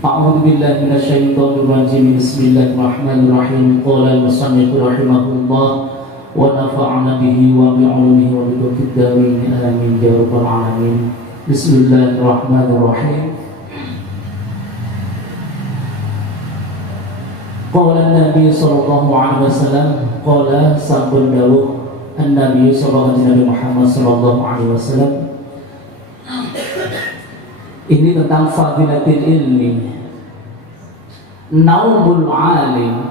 A'udzu billahi minasyaitonir rajim. Bismillahirrahmanirrahim. Qala al-musannif rahimahullah wa nafa'ana bihi wa bi'ulumihi wa bi tawfiq darin amin ya rabbal alamin. Bismillahirrahmanirrahim. Qala Nabi sallallahu alaihi wasallam, qala sabun dawuh an-nabi sallallahu alaihi Muhammad sallallahu alaihi wasallam. Ini tentang fadilatil ilmi. Naumul alim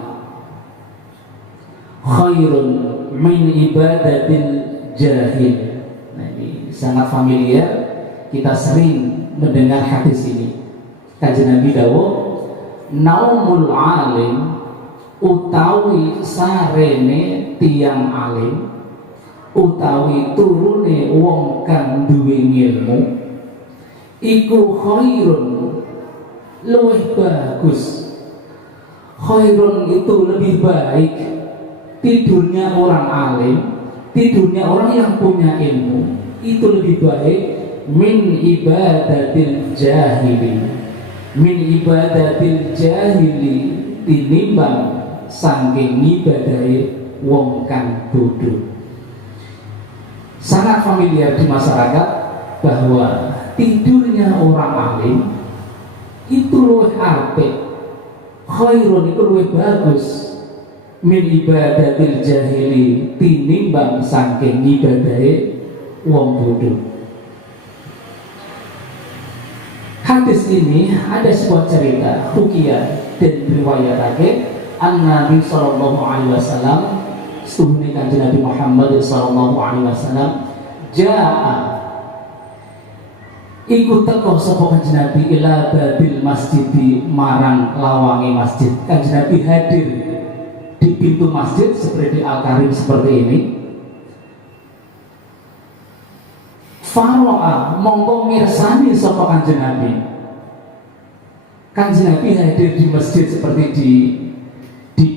khairun min ibadatil jahil. Nah, ini sangat familiar, kita sering mendengar hadis ini. Kanjeng Nabi dawuh, naumul alim utawi sarene tiang alim, utawi turune wong kang duwe ilmu, iku khairun, luwih bagus. Khairun itu lebih baik tidurnya orang alim, tidurnya orang yang punya ilmu, itu lebih baik min ibadatil jahili, min ibadatil jahili, tinimbang saking ibadahi wong kang bodoh. Sangat familiar di masyarakat bahwa tidurnya orang alim itu luwih apik, khairun itu luwih bagus min ibadatil jahili, tinimbang saking ibadahe wong bodoh. Hadis ini ada sebuah cerita hukiyah dan riwayatake an-Nabi sallallahu alaihi wasallam, setuhune Kanjeng Nabi Muhammad sallallahu alaihi wasallam, jaa ikut teko sapa Kanjeng Nabi ila babil masjidi, marang lawange masjid. Kanjeng Nabi hadir di pintu masjid seperti Al-Karim seperti ini. Faro'a mongko mirsani sapa Kanjeng Nabi. Kanjeng Nabi hadir di masjid seperti di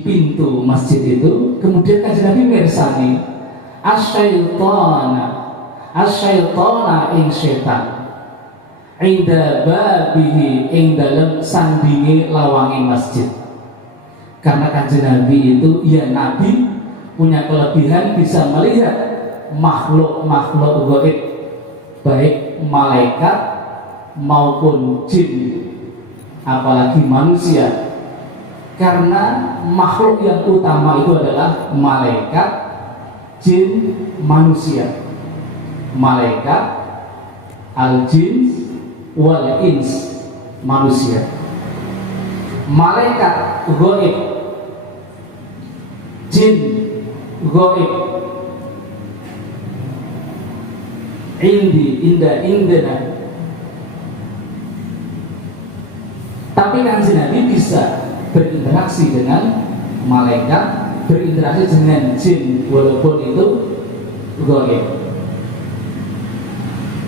pintu masjid itu. Kemudian Kanjeng Nabi mirsani asyaitana ing setan, inda babihi ing dalem sandinge lawange masjid. Karena Kanjeng Nabi itu, ya Nabi punya kelebihan bisa melihat makhluk-makhluk gaib, baik malaikat maupun jin, apalagi manusia. Karena makhluk yang utama itu adalah malaikat, jin, manusia. Malaikat, al-jin wal ins, manusia. Malaikat gaib, jin gaib, indana. Tapi Kanjeng Nabi bisa berinteraksi dengan malaikat, berinteraksi dengan jin walaupun itu gaib.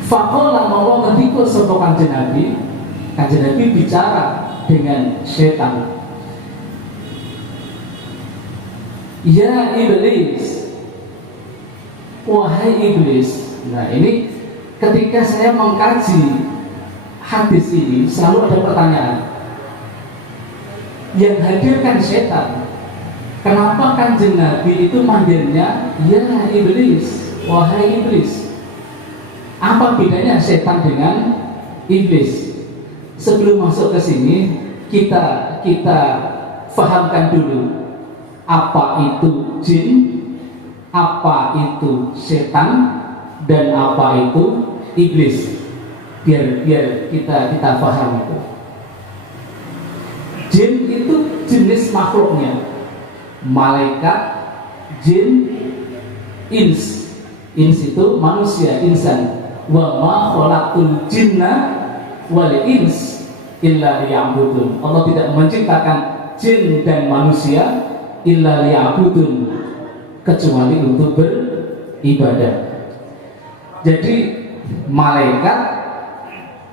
Faqala mawwa ketika sapa Kanjeng Nabi bicara dengan setan. Ya iblis, wahai iblis. Nah, ini ketika saya mengkaji hadis ini selalu ada pertanyaan. Yang hadir kan setan. Kenapa Kanjeng Nabi itu manggilnya ya iblis, wahai iblis? Apa bedanya setan dengan iblis? Sebelum masuk ke sini, kita fahamkan dulu apa itu jin, apa itu setan, dan apa itu iblis. Biar kita faham itu. Jin itu jenis makhluknya, malaikat, jin, ins. Ins itu manusia, insan. Wa ma khalaqtul jinna wal ins illa liya'budun. Allah tidak menciptakan jin dan manusia illa liya'budun, kecuali untuk beribadah. Jadi malaikat,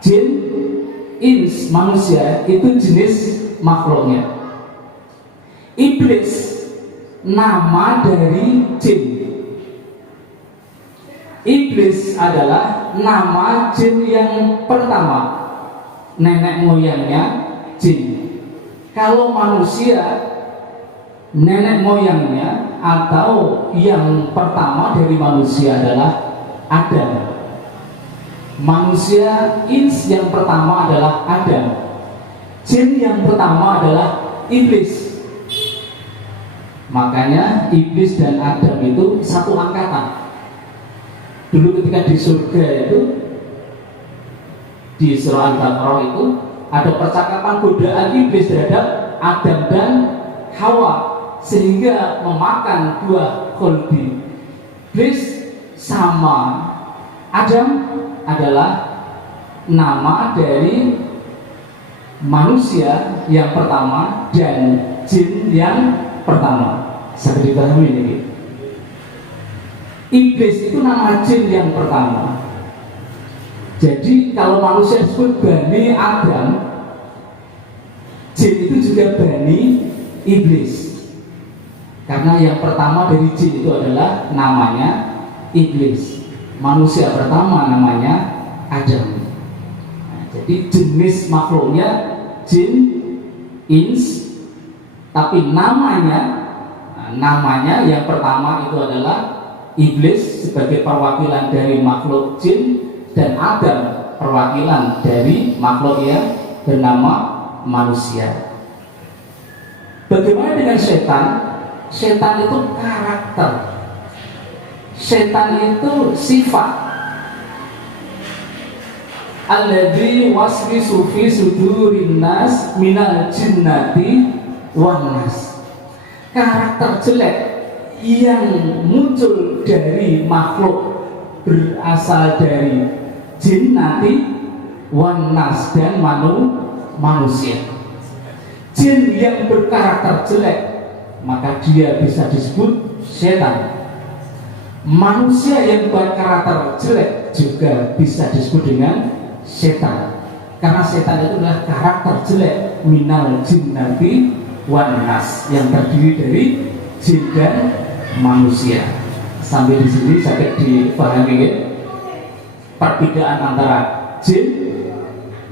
jin, ins, manusia itu jenis makhluknya. Iblis nama dari jin. Iblis adalah nama jin yang pertama. Nenek moyangnya jin. Kalau manusia, nenek moyangnya atau yang pertama dari manusia adalah Adam. Manusia ins yang pertama adalah Adam. Jin yang pertama adalah iblis. Makanya iblis dan Adam itu satu angkatan. Dulu ketika di surga itu, di surah Al-Baqarah itu ada percakapan godaan iblis terhadap Adam dan Hawa sehingga memakan buah khuldi. Iblis sama Adam adalah nama dari manusia yang pertama dan jin yang pertama. Saya dipahami ini. Iblis itu nama jin yang pertama. Jadi kalau manusia disebut Bani Adam, jin itu juga Bani Iblis. Karena yang pertama dari jin itu adalah namanya Iblis. Manusia pertama namanya Adam. Nah, jadi jenis makhluknya jin, ins, tapi namanya yang pertama itu adalah Iblis sebagai perwakilan dari makhluk jin, dan Adam perwakilan dari makhluk yang bernama manusia. Bagaimana dengan setan? Setan itu karakter. Setan itu sifat. Alladzi waswisu fi sudurin nas minal jinnati wan nas. Karakter jelek yang muncul dari makhluk berasal dari jin nanti wan nas dan manusia. Jin yang berkarakter jelek maka dia bisa disebut setan. Manusia yang berkarakter jelek juga bisa disebut dengan setan. Karena setan itu adalah karakter jelek minal jinnati wan nas yang terdiri dari jin dan manusia. Sampai di sini sampai dipahami ya? Perbedaan antara jin,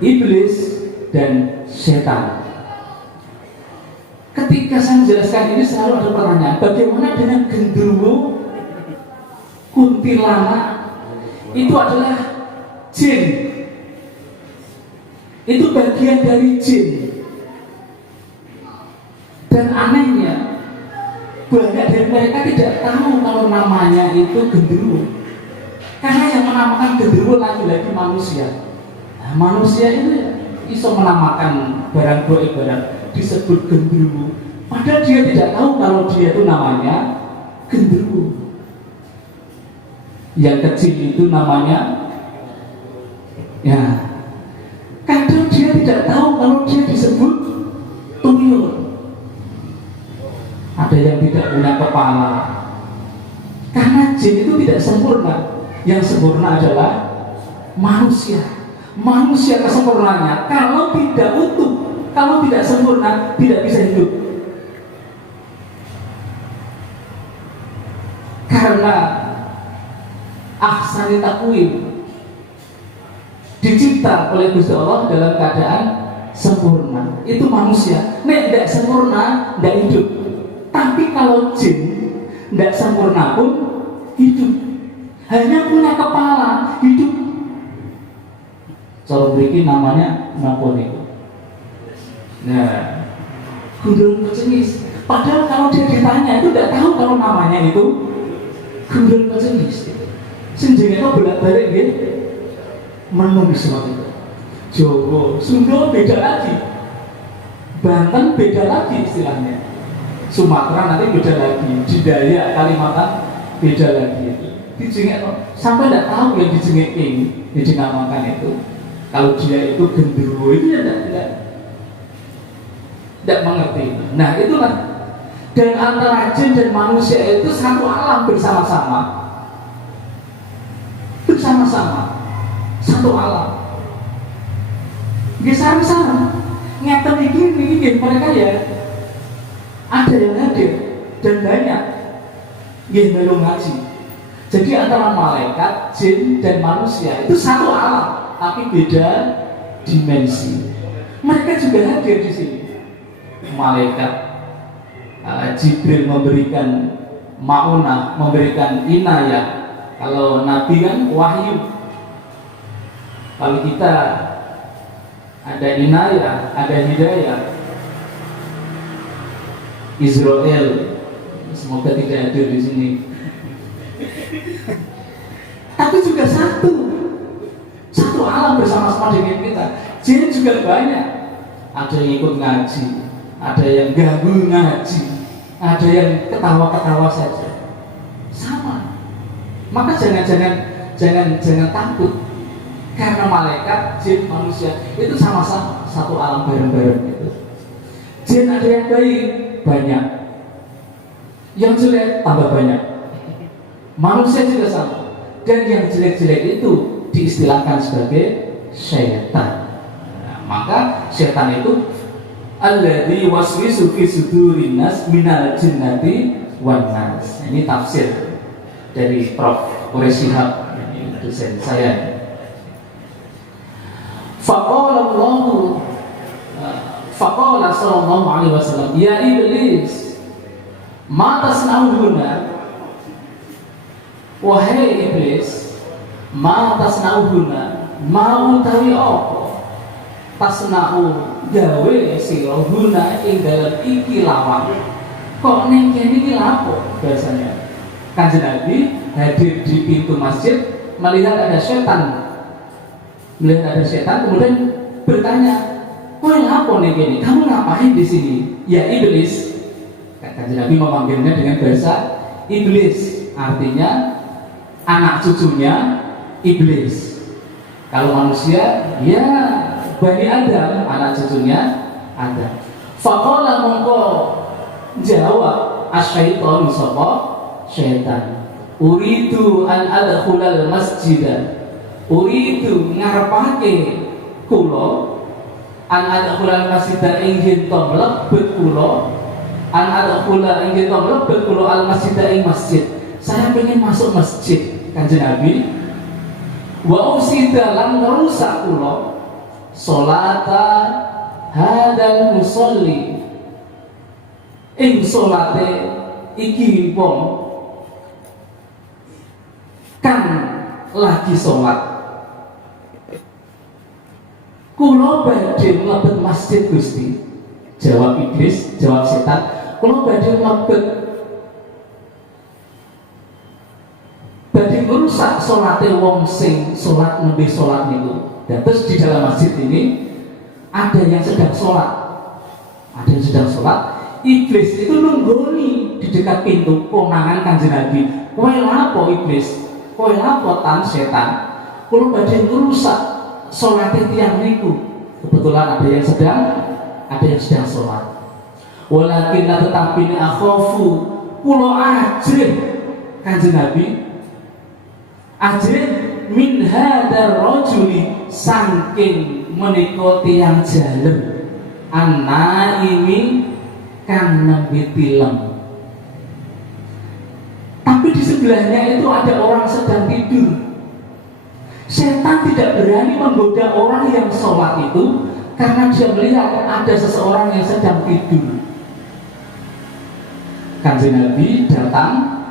iblis, dan setan. Ketika saya menjelaskan ini selalu ada pertanyaan, bagaimana dengan genderuwo, kuntilanak? Itu adalah jin. Itu bagian dari jin. Dan anehnya, banyak dari mereka tidak tahu kalau namanya itu genderuwo. Karena yang menamakan genderuwo lagi-lagi manusia. Nah, manusia itu bisa menamakan barang goib barang disebut genderuwo. Padahal dia tidak tahu kalau dia itu namanya genderuwo. Yang kecil itu namanya ya. Kadang dia tidak tahu kalau dia disebut tuyul. Ada yang tidak punya kepala. Karena jin itu tidak sempurna. Yang sempurna adalah manusia. Manusia kesempurnaannya kalau tidak utuh, kalau tidak sempurna, tidak bisa hidup. Karena ahsani takwim dicipta oleh Gusti Allah dalam keadaan sempurna. Itu manusia. Nek tidak sempurna, tidak hidup. Tapi kalau jin tidak sempurna pun hidup. Hanya punya kepala, hidup. Kalau bikin namanya Napoli. Nah, gundul pecengis. Padahal kalau dia ditanya itu tidak tahu kalau namanya itu gundul pecengis. Senjanya bolak-balik dia menunggu semua itu. Jawa, Sunda beda lagi, Banten beda lagi istilahnya, Sumatera nanti beda lagi, di Dayak, Kalimantan beda lagi. Dijengek sampai tidak tahu yang dijengek ini, yang dinamakan itu. Kalau dia itu genderuwo itu ya tidak mengerti. Nah itulah. Dan antara jin dan manusia itu satu alam bersama-sama, satu alam. Gesar-gesar ngeten iki mereka ya ada yang hadir dan banyak nggih melu ngaji. Jadi antara malaikat, jin dan manusia itu satu alam tapi beda dimensi. Mereka juga hadir di sini. Malaikat Jibril memberikan ma'unah, memberikan inayah. Kalau Nabi kan wahyu, kalau kita ada inayah, ada hidayah. Israel semoga tidak hadir di sini. Tapi juga satu alam bersama-sama dengan kita. Jin juga banyak. Ada yang ikut ngaji, ada yang ganggu ngaji, ada yang ketawa-ketawa saja. Sama. Maka jangan takut. Karena malaikat, jin, manusia itu sama-sama satu alam bareng-bareng gitu. Jin ada yang baik, banyak. Yang jelek tambah banyak. Manusia juga sama. Dan yang jelek-jelek itu diistilahkan sebagai syaitan. Nah, maka syaitan itu alladzi waswisu fi sudurin nas minal jinnati wan nas. Ini tafsir dari Prof. Quraisyihab, dosen saya. Faqala sallallahu alaihi wasallam, ya iblis, ma tasna'u huna? Wahai iblis, ma tasna'u huna? Mau tawi apa? Tasna'u gawe sira huna ing dalem iki lawang. Kok ning kene iki lapo biasanya? Kanjeng Nabi hadir di pintu masjid, melihat ada setan. Kemudian bertanya, "Kowe lapo ning kene? Kamu ngapain di sini?" "Ya iblis." Kanjeng Nabi memanggilnya dengan bahasa iblis, artinya anak cucunya iblis. Kalau manusia, ya Bani Adam, anak cucunya Adam. Faqala mongko jawab asy-syaitanu sapa syaitan. Uridu an adkhulal masjidah. Uridu ngarepake kula an adkhulal masjidah ing yen to mlebet kula an adkhula ing yen to mlebet kula al masjidah ing masjid. Saya pengen masuk masjid, Kanjeng Nabi. Wa usida lan ngrusak kula salata hadal musolli ing salate iki wong kan lagi sholat. Kula badhe mlebet masjid Gusti. Jawab iblis, jawab setan, kula badhe mlebet badhe ngrusak salate wong sing sholat nembe sholat niku. Dan terus di dalam masjid ini ada yang sedang sholat. Ada yang sedang sholat. Iblis itu nunggoni di dekat pintu konangan Kanjeng Nabi. Kowe lapo iblis? Kowe lapo tan setan? Kula badhe ngrusak salate tiyang niku. Kebetulan ada yang sedang sholat. Walakin tetapi akhafu kula ajrih Kanjeng Nabi. Ajrih min hadar rajuli saking menika tiyang jalem ana ini kan nembe tilem. Tapi di sebelahnya itu ada orang sedang tidur. Setan tidak berani menggoda orang yang sholat itu karena dia melihat ada seseorang yang sedang tidur. Kanjeng Nabi datang,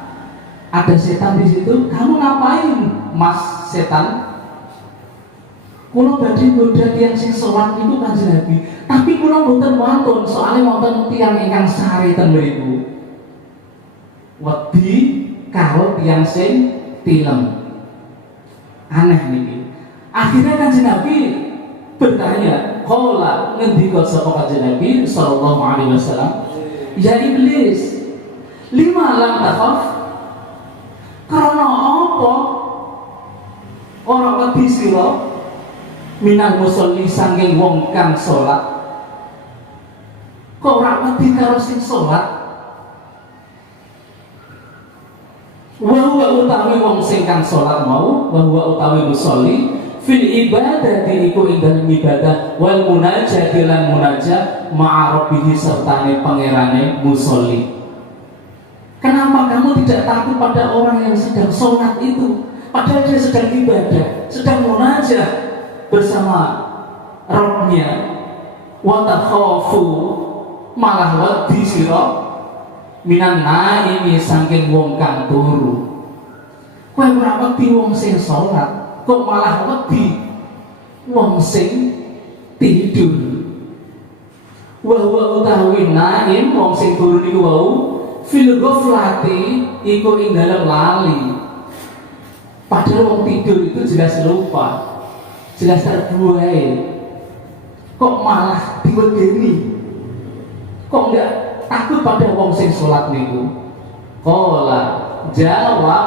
ada setan di situ. Kamu ngapain, Mas setan? Kulo badhe nggoda tiyang sing sholat itu Kanjeng Nabi. Tapi kulo mboten wonten, soalnya wonten tiyang ingkang sare ten mriku. Wedi karo tiyang sing tilem. Aneh niki. Akhirnya Kanjeng Nabi bertanya, qala ngendika sapa Kanjeng Nabi sallallahu alaihi wasallam, ya iblis, lima lam takhaf? Karena apa ora wedi sira minang musolli saking wong kang salat? Kok ora wedi karo sing salat? Wa huwa utawi wong sing kang salat mau, wa huwa utawi musolli fil ibadati iku ing dalem ibadah wal munajati lan munajat ma'a rabbih sertane pangerane musolli. Kenapa kamu tidak takut pada orang yang sedang sholat itu? Padahal dia sedang ibadah, sedang munajat bersama Rabbnya. wa takhafu malah wedi sira minan naimi saking wong kang turu. Kowe ora wedi wong sing salat, kok malah wedi wong sing tidur. Wa huwa utawi naim wong sing turu niku wau fil ghaflati iku ing dalem lali. Padahal wong tidur itu jelas lupa, jelas terbuai. Kok malah diwedeni? Kok enggak takut pada wong sing salat niku? Qala jawab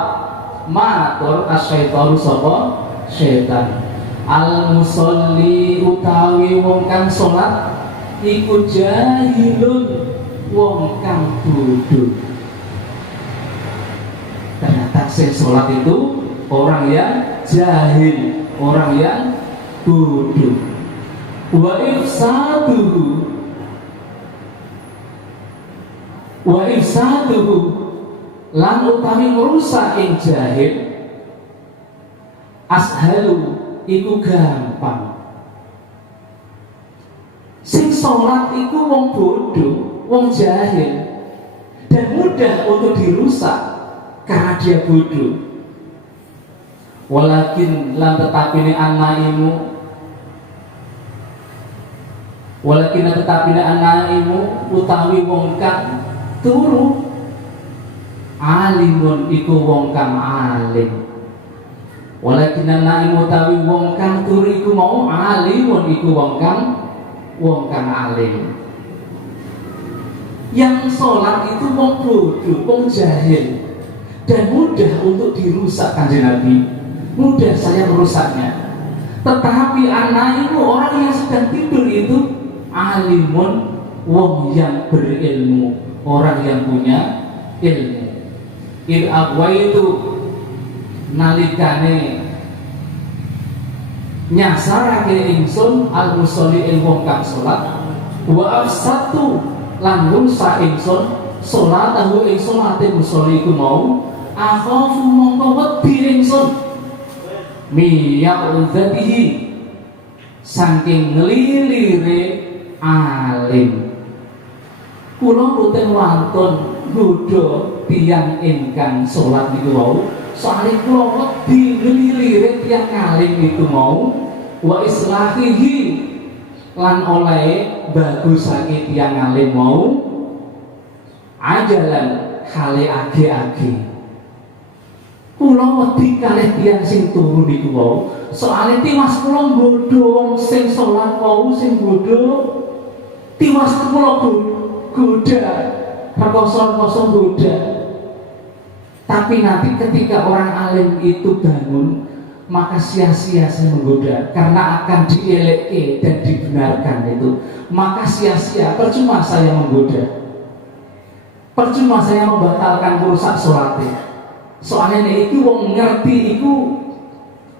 matur asyaitonu sapa setan. Al musolli utawi wong kang salat iku jahilun wong kang bodoh. Ternyata sing salat itu orang yang jahil, orang yang bodoh. Wa ifsaduhu lan utawi ngrusak ing jahil ashalu iku gampang. Sing salat iku wong bodoh, wong jahil, dan mudah untuk dirusak karena dia bodoh. Walakin lan tetapine anaimu Walakin tetapi anaimu utawi wong kang turu alimun iku wong kang alim. Walakin anaimu utawi wong kang turu iku mau alimun iku wong kang alim. Yang sholat itu wong bodoh, wong jahil, dan mudah untuk dirusak kanjeng Nabi. Mudah saya merusaknya. Tetapi anaimu orang yang sedang tidur itu alimun wong yang berilmu, orang yang punya ilmu. Il abwa itu nalikane nyasarake ingsun al musolli ing wong kang salat wa afsatu lan rusak ingsun salatahu ing salate musolli iku mau akhafu mongko wedi ingsun miya'udzatihi saking nglilire alim. Kula rutin wonten nggodha tiyang ingkang salat niku wau, soalé kula wedi nglilire tiyang alim itu mau wa islahihi lan oleh bagusake tiyang alim mau ajalan hale age-age. Kula wedi kalih tiyang sing turu niku wau, soalé tiwas kula nggodha wong sing salat wau sing bodho. Tiwas kula goda, perkosong-kosong goda. Tapi nanti ketika orang alim itu bangun, maka sia-sia saya menggoda, karena akan dieleke dan dibenarkan itu. Maka sia-sia, percuma saya menggoda, percuma saya membatalkan merusak sholatnya. Soalnya itu wong ngerti itu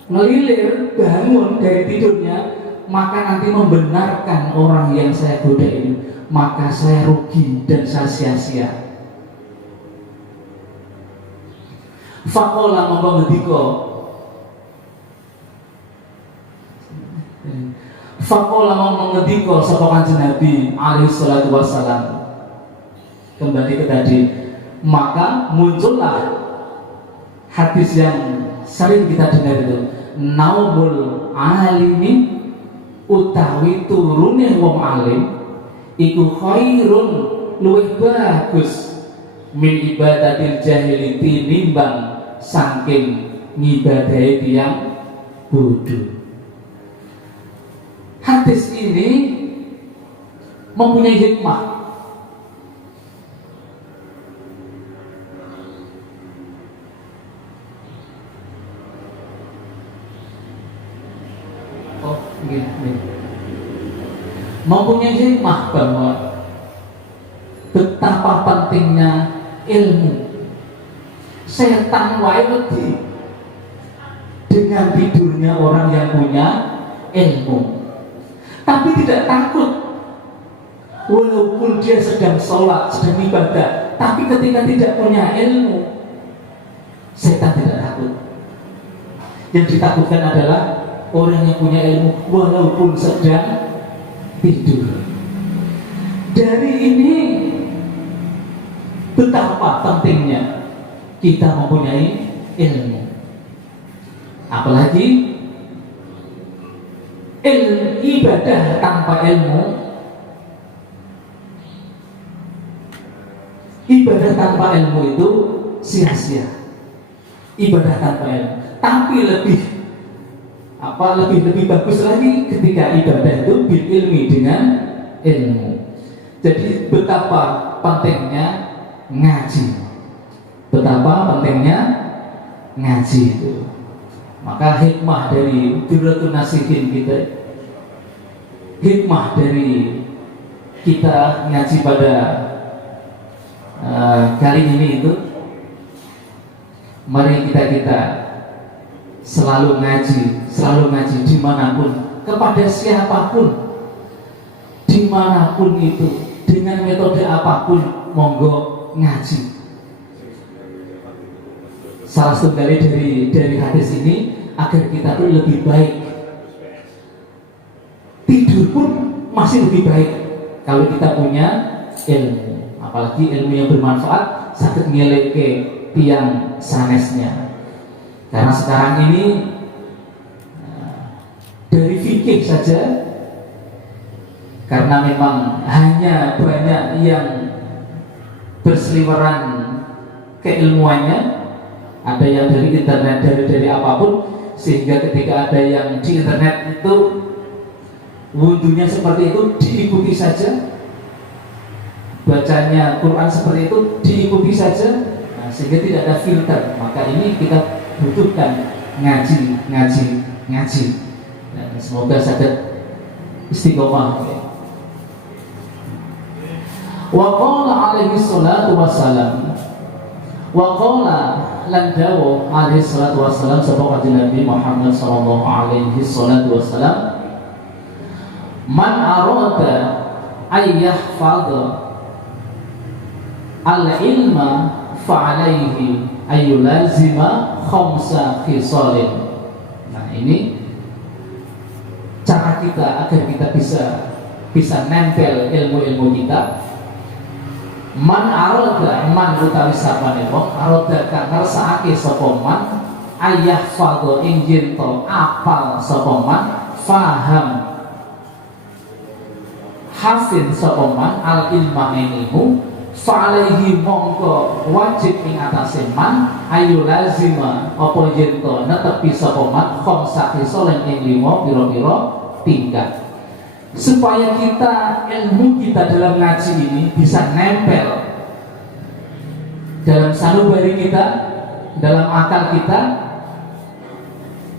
ngelilir bangun dari tidurnya, maka nanti membenarkan orang yang saya goda ini, maka saya rugi dan saya sia-sia. Faqala mongko ngendika sapa Kanjeng Nabi alaihi salatu wassalam. Kembali ke tadi, maka muncullah hadis yang sering kita dengar itu, naumul alimi utawi turune wong alim iku khairun luwih bagus min ibadatil jahili tinimbang saking ngibadahi tiyang bodoh. Hadis ini mempunyai hikmah. Mempunyai hikmah bahwa betapa pentingnya ilmu. Setan wae wedi dengan tidurnya orang yang punya ilmu, tapi tidak takut walaupun dia sedang sholat, sedang ibadah, tapi ketika tidak punya ilmu, setan tidak takut. Yang ditakutkan adalah orang yang punya ilmu walaupun sedang tidur. Dari ini betapa pentingnya kita mempunyai ilmu. Apalagi ibadah tanpa ilmu, ibadah tanpa ilmu itu sia-sia. Ibadah tanpa ilmu. Tapi lebih bagus lagi ketika ibadah itu bil ilmi, dengan ilmu. Jadi betapa pentingnya ngaji. Betapa pentingnya ngaji itu. Maka hikmah dari Durratun Nasihin kita, hikmah dari kita ngaji pada kali ini itu, mari kita selalu ngaji dimanapun, kepada siapapun, dimanapun itu, dengan metode apapun, monggo ngaji. Salah satu dari hadis ini, agar kita tuh lebih baik, tidur pun masih lebih baik kalau kita punya ilmu, apalagi ilmu yang bermanfaat, sakit nilai ke tiang sanesnya. Karena sekarang ini dari fikih saja, karena memang hanya banyak yang berseliweran keilmuannya, ada yang dari internet, dari apapun, sehingga ketika ada yang di internet itu wudhunya seperti itu, diikuti saja, bacanya Quran seperti itu, diikuti saja, sehingga tidak ada filter. Maka ini kita butuhkan ngaji. Dan semoga saged istiqomah. Wa qala alaihi salatu wassalam, wa qala lan dawu alaihi salatu wassalam sapa kanjeng Nabi Muhammad sallallahu alaihi salatu wassalam, man arada ay yahfadha al-ilma fa alaihi ayyulazima khamsa khisalin. Nah, ini cara kita agar kita bisa nempel ilmu-ilmu kita. Man arada, man utawi sapane wong, arada kang ngersakake sapa man, ayah fadho ing yen to apal sapa man, faham hafid sapa man al ilma ilmu, fa'alaihi mongko wajib ing atase man ayu lazima apa yen to netepi sapa man khamsa khisalin ing 5 pira-pira tingkat, supaya kita ilmu kita dalam ngaji ini bisa nempel dalam sanubari kita, dalam akal kita.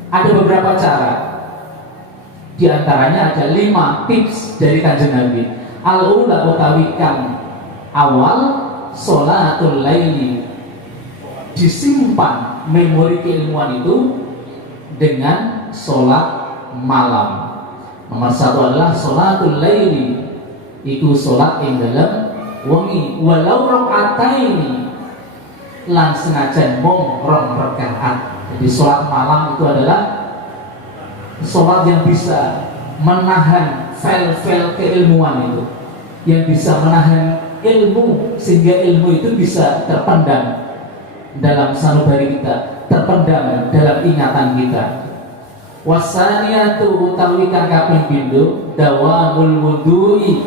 Ada beberapa cara, di antaranya ada 5 tips dari kanjeng Nabi. Al-ula utawi kang awal, sholatul laili, disimpan memori keilmuan itu dengan sholat malam. Nomor 1 adalah sholatul laili, itu sholat yang dalam wengi, walau rakaataini, lan senajan mung 2 rakaat. Jadi sholat malam itu adalah sholat yang bisa menahan file-file keilmuan itu, yang bisa menahan ilmu, sehingga ilmu itu bisa terpendam dalam sanubari kita, terpendam dalam ingatan kita. Wasaniyatu utawi kang kaping pindho, dawamul wudhu'i,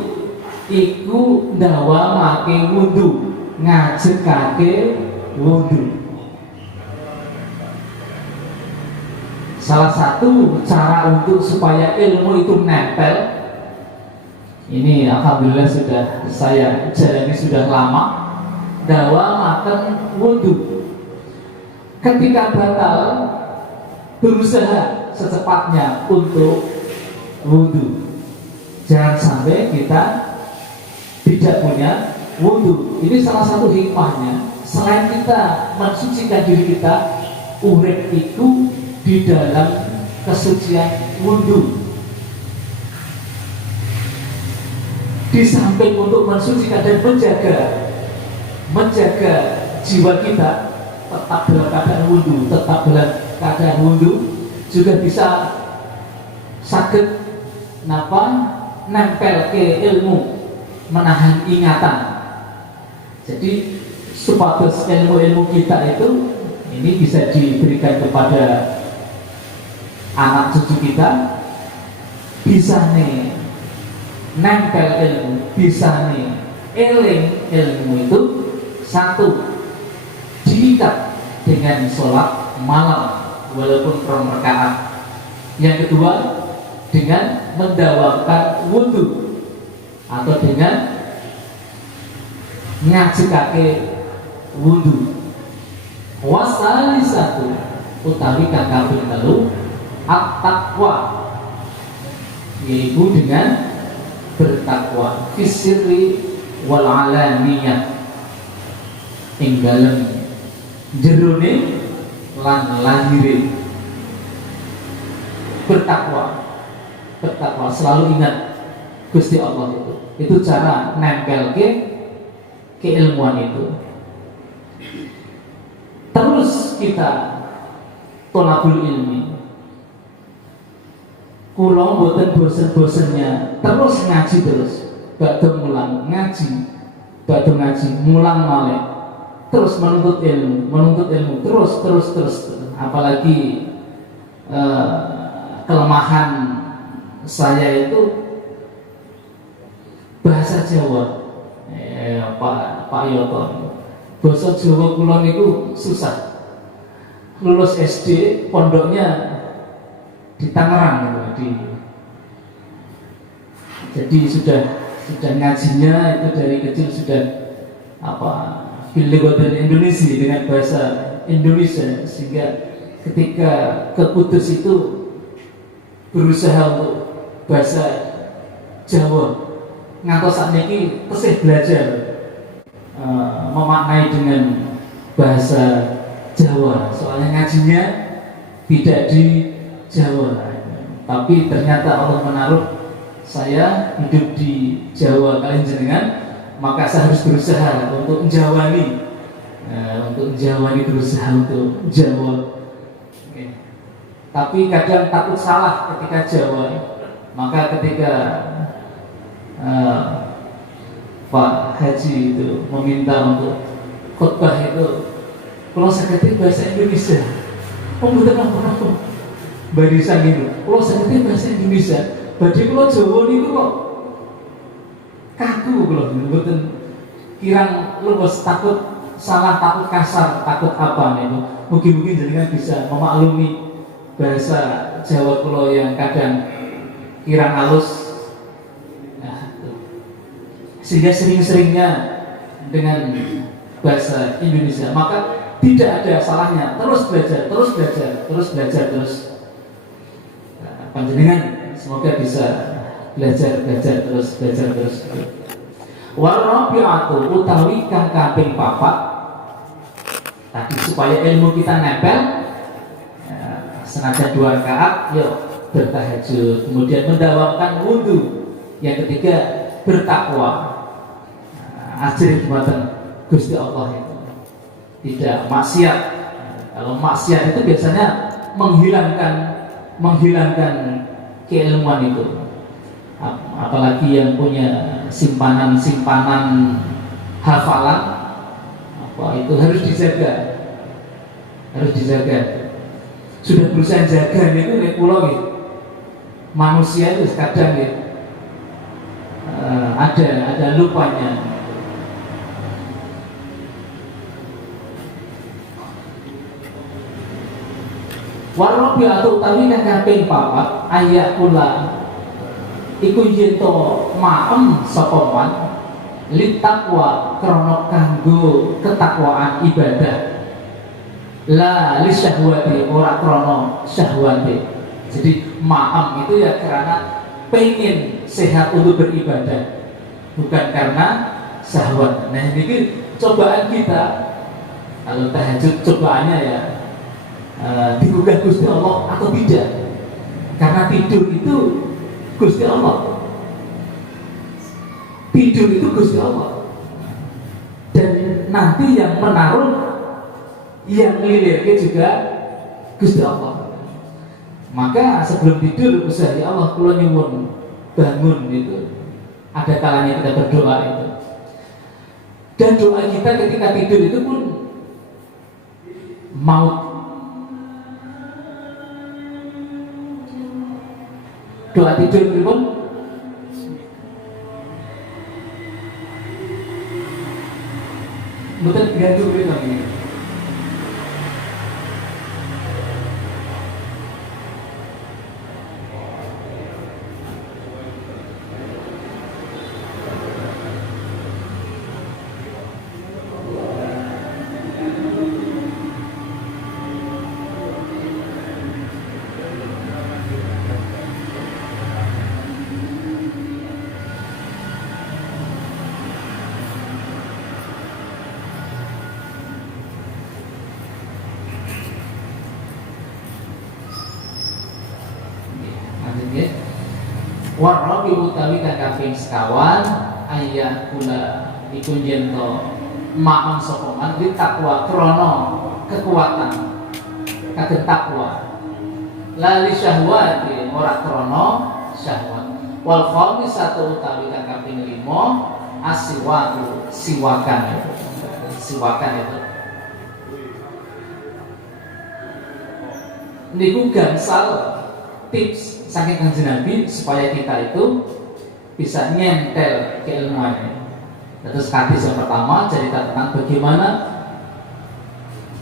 iku dawamake wudhu, ngajekake wudhu. Salah satu cara untuk supaya ilmu itu nempel, ini alhamdulillah sudah saya jalani sudah lama, dawamaken wudhu. Ketika batal, berusaha secepatnya untuk wudhu. Jangan sampai kita tidak punya wudhu. Ini salah satu hikmahnya. Selain kita mensucikan diri kita, urip itu di dalam kesucian wudhu. Di samping untuk mensucikan dan menjaga jiwa kita tetap dalam keadaan wudhu, juga bisa sakit napa nempel ke ilmu, menahan ingatan. Jadi supados ilmu-ilmu kita itu ini bisa diberikan kepada anak cucu kita, bisa nih nempel ilmu, bisa nih eling ilmu itu. Satu, diikat dengan sholat malam walaupun rakaat. Yang kedua, dengan mendawamkan wudhu atau dengan ngaji kaki wudhu. Wasali satu utawi kang kaping telu at-taqwa, yaitu dengan bertakwa fisirri wal alaniyah, ing dalem jerone lan lahire. Bertakwa selalu ingat Gusti Allah itu cara nempel ke keilmuan itu. Terus kita tolabul ilmi, kula mboten bosen-bosennya terus ngaji terus, badhe mulang ngaji, badhe ngaji mulang malih, terus menuntut ilmu terus. Apalagi kelemahan saya itu bahasa Jawa. Pak Yoto, bahasa Jawa kula niku susah. Lulus SD pondoknya di Tangerang gitu, jadi sudah ngajinya itu dari kecil sudah bilingual Indonesia dengan bahasa Indonesia, sehingga ketika ke Kudus itu berusaha untuk bahasa Jawa. Ngantos sakniki tesih belajar memaknai dengan bahasa Jawa, soalnya ngajinya tidak di Jawa. Tapi ternyata Allah menaruh saya hidup di Jawa kalian jenengan, maka saya harus berusaha untuk menjawani, berusaha untuk Jawa. Tapi kadang takut salah ketika Jawa, maka ketika Pak Haji itu meminta untuk khutbah itu, kalau sakit bahasa Indonesia, betul apa? Barisan gitu, kalau sakit bahasa Indonesia, badhe kalau Jawa niku kok kaku kalau betul, kirang luwes, takut salah, takut kasar, takut apa nih? Mungkin jenengan bisa memaklumi bahasa Jawa kulo yang kadang kirang halus. Sehingga sering-seringnya dengan bahasa Indonesia, maka tidak ada salahnya terus belajar. Panjenengan semoga bisa belajar terus. Warabi'atu utawi kang kaping papat tadi, supaya ilmu kita nempel, senajan 2 rakaat yuk bertahajud, kemudian mendawamkan wudhu. Yang ketiga bertakwa. Ajri kematan Gusti Allah itu tidak maksiat. Kalau maksiat itu biasanya menghilangkan keilmuan itu. Apalagi yang punya simpanan hafalan, itu harus dijaga. Sudah berusaha jaga itu nek kula nggih. Manusia itu kadang nggih ada lupanya. Warabi'atu utawi kang kaping papat ayat kula iku yen to maem sapa man litakwa krana kanggo ketakwaan ibadah, la li syahwati ora krana syahwati. Jadi maem itu ya karena pengen sehat untuk beribadah, bukan karena syahwat. Nah ini cobaan kita. Kalau tahajud cobaannya ya digugah Gusti Allah atau tidak, karena tidur itu Gusti Allah, dan nanti yang menaruh, yang ngelilirnya juga Gusti Allah. Maka sebelum tidur usaha, ya Allah kula nyuwun bangun itu, ada kalanya kita berdoa itu. Dan doa kita ketika tidur itu pun maut. Doa tidur itu pun betul gantung itu namanya. Warabi utawi kakaping sekawan ayah kula iku jento ma'am sokoman di takwa krono kekuatan kagem takwa lali syahwati ora krono syahwat wal khamisatu utawi kakaping 5 asiwaku siwakan itu niku gansal tips saking Kanjeng Nabi supaya kita itu bisa nyentel keilmuannya. Terus hadis yang pertama cerita tentang bagaimana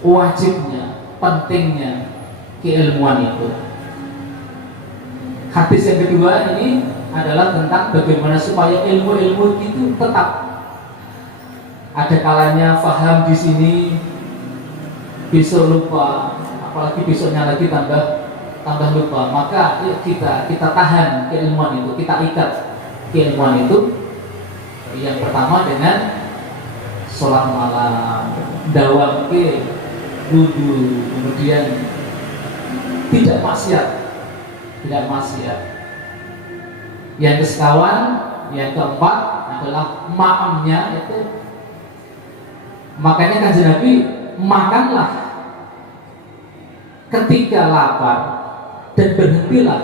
wajibnya, pentingnya keilmuan itu. Hadis yang kedua ini adalah tentang bagaimana supaya ilmu-ilmu itu tetap ada kalanya faham di sini, besok lupa, apalagi besoknya lagi tambah lupa, maka kita tahan keilmuan itu, kita ikat keilmuan itu. Yang pertama dengan sholat malam, dawam ke wudu, kemudian tidak maksiat. Yang kesekawan, yang keempat adalah ma'amnya itu. Makanya Kanjeng Nabi makanlah ketika lapar dan berhentilah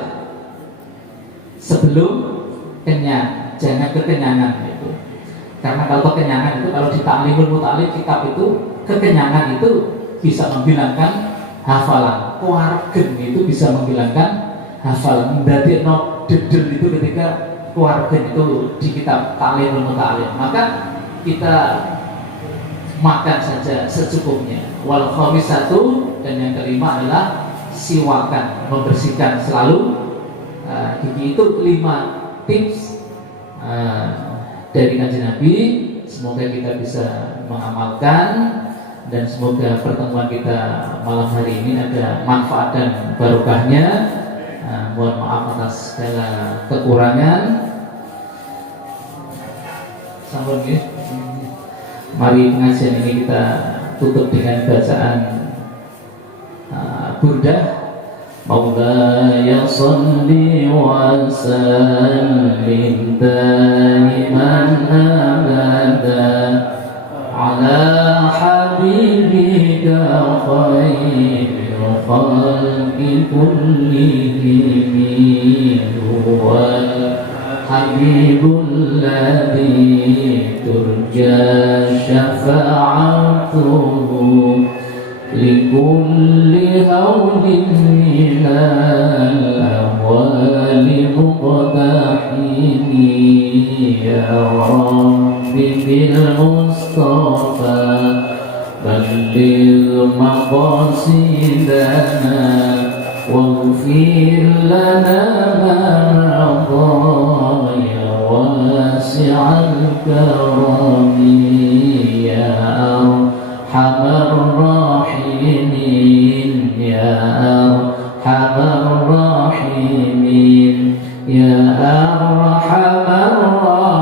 sebelum kenyang, jangan kekenyangan itu. Karena kalau kekenyangan itu, kalau di Ta'limul Muta'allim kitab itu, kekenyangan itu bisa menghilangkan hafalan. Kuargen itu bisa menghilangkan hafalan. Berarti no dedel itu ketika kuargen itu di kitab Ta'limul Muta'allim. Maka kita makan saja secukupnya. Wal khamisatu, dan yang kelima adalah siwakan, membersihkan selalu gigi. Itu 5 tips dari Kanjeng Nabi. Semoga kita bisa mengamalkan dan semoga pertemuan kita malam hari ini ada manfaat dan barokahnya. Mohon maaf atas segala kekurangan. Sampun nggih. Mari pengajian ini kita tutup dengan bacaan burdah. Maulaya salli wa sallim daiman abada ala habibika khairil khalqi kullihim huwal habibul ladzi turja syafa'atuhu likulli hawlin minal awali muqtahini ya Rabbi bil Mustafa balligh maqasidana waghfir lana ma madha ya wasi'al karami ya arhamar rahimin ya arhamar rahimin ya arhamar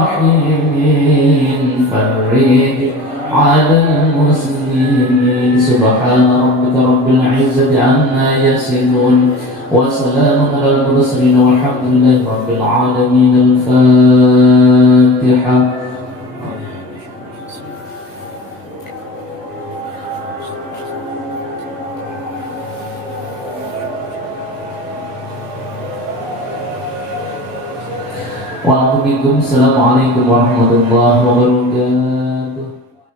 rahimin farrij 'alal muslimin. Subhana rabbika rabbil 'izzati 'amma yasifun wa salamun 'alal mursalin walhamdulillahi rabbil 'alamin. Al-Fatihah. fikum. Assalamualaikum warahmatullahi wabarakatuh.